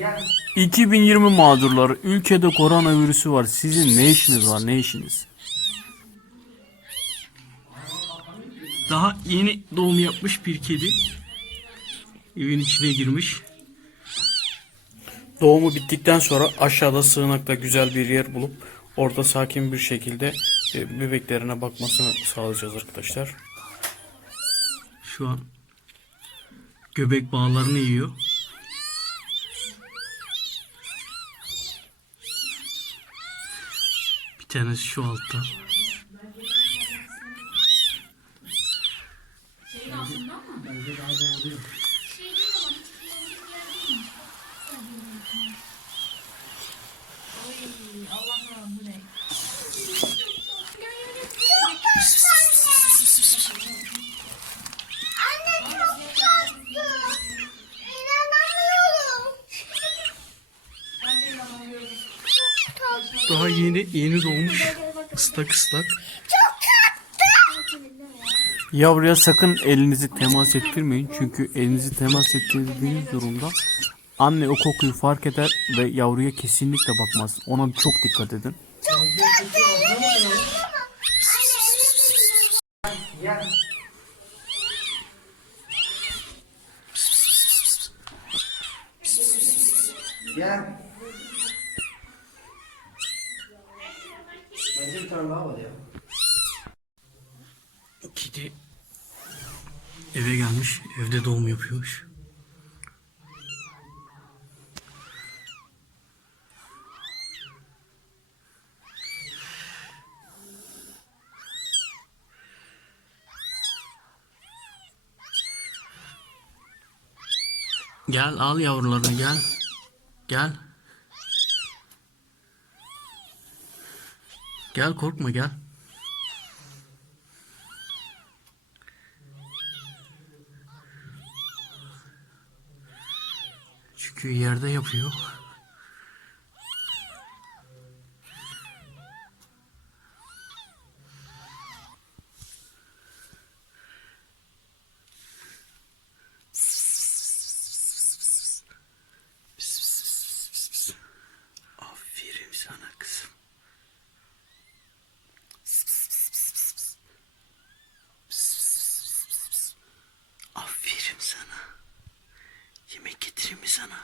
Gel. 2020 mağdurları ülkede koronavirüsü var. Sizin ne işiniz var ne işiniz? Daha yeni doğum yapmış bir kedi. Evin içine girmiş. Doğumu bittikten sonra aşağıda sığınakta güzel bir yer bulup orada sakin bir şekilde e, bebeklerine bakmasını sağlayacağız arkadaşlar. Şu an göbek bağlarını yiyor. Tanesi şu altta. Anne çok tatlı. İnanamıyorum. Çok tatlı. Daha yeni yeni doğmuş. Islak ıslak. Yavruya sakın elinizi temas ettirmeyin. Çünkü elinizi temas ettirdiğiniz durumda anne o kokuyu fark eder ve yavruya kesinlikle bakmaz. Ona çok dikkat edin. Gel. Bence bir tane daha var ya. Kedi eve gelmiş. Evde doğum yapıyormuş. Gel al yavrularını gel. Gel. Gel korkma gel. Çünkü yerde yapıyor. Aferin sana kızım. Aferin sana. Yemek getireyim mi sana?